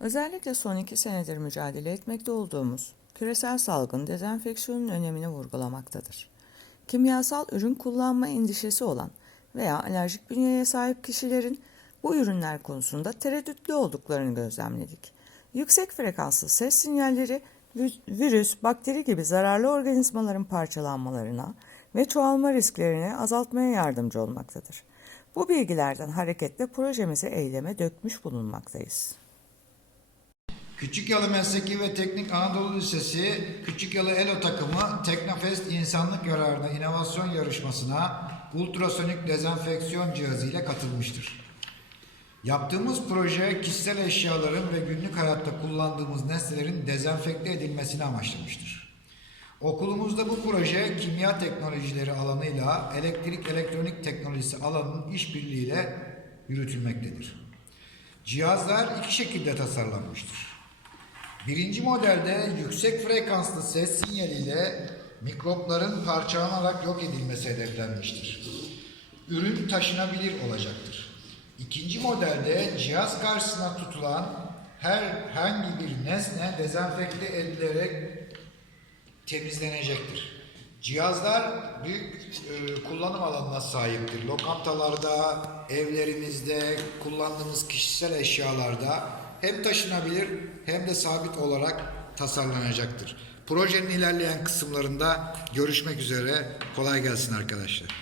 Özellikle son iki senedir mücadele etmekte olduğumuz küresel salgın dezenfeksiyonun önemini vurgulamaktadır. Kimyasal ürün kullanma endişesi olan veya alerjik bünyeye sahip kişilerin bu ürünler konusunda tereddütlü olduklarını gözlemledik. Yüksek frekanslı ses sinyalleri virüs, bakteri gibi zararlı organizmaların parçalanmalarına ve çoğalma risklerini azaltmaya yardımcı olmaktadır. Bu bilgilerden hareketle projemizi eyleme dökmüş bulunmaktayız. Küçükyalı Mesleki ve Teknik Anadolu Lisesi Küçükyalı Elo takımı Teknofest İnsanlık Yararına İnovasyon Yarışması'na ultrasonik dezenfeksiyon cihazı ile katılmıştır. Yaptığımız proje kişisel eşyaların ve günlük hayatta kullandığımız nesnelerin dezenfekte edilmesini amaçlamıştır. Okulumuzda bu proje kimya teknolojileri alanıyla elektrik elektronik teknolojisi alanının işbirliğiyle yürütülmektedir. Cihazlar iki şekilde tasarlanmıştır. Birinci modelde yüksek frekanslı ses sinyaliyle mikropların parçalanarak yok edilmesi hedeflenmiştir. Ürün taşınabilir olacaktır. İkinci modelde cihaz karşısına tutulan herhangi bir nesne dezenfekte edilerek temizlenecektir. Cihazlar büyük e, kullanım alanına sahiptir. Lokantalarda, evlerimizde, kullandığımız kişisel eşyalarda hem taşınabilir hem de sabit olarak tasarlanacaktır. Projenin ilerleyen kısımlarında görüşmek üzere. Kolay gelsin arkadaşlar.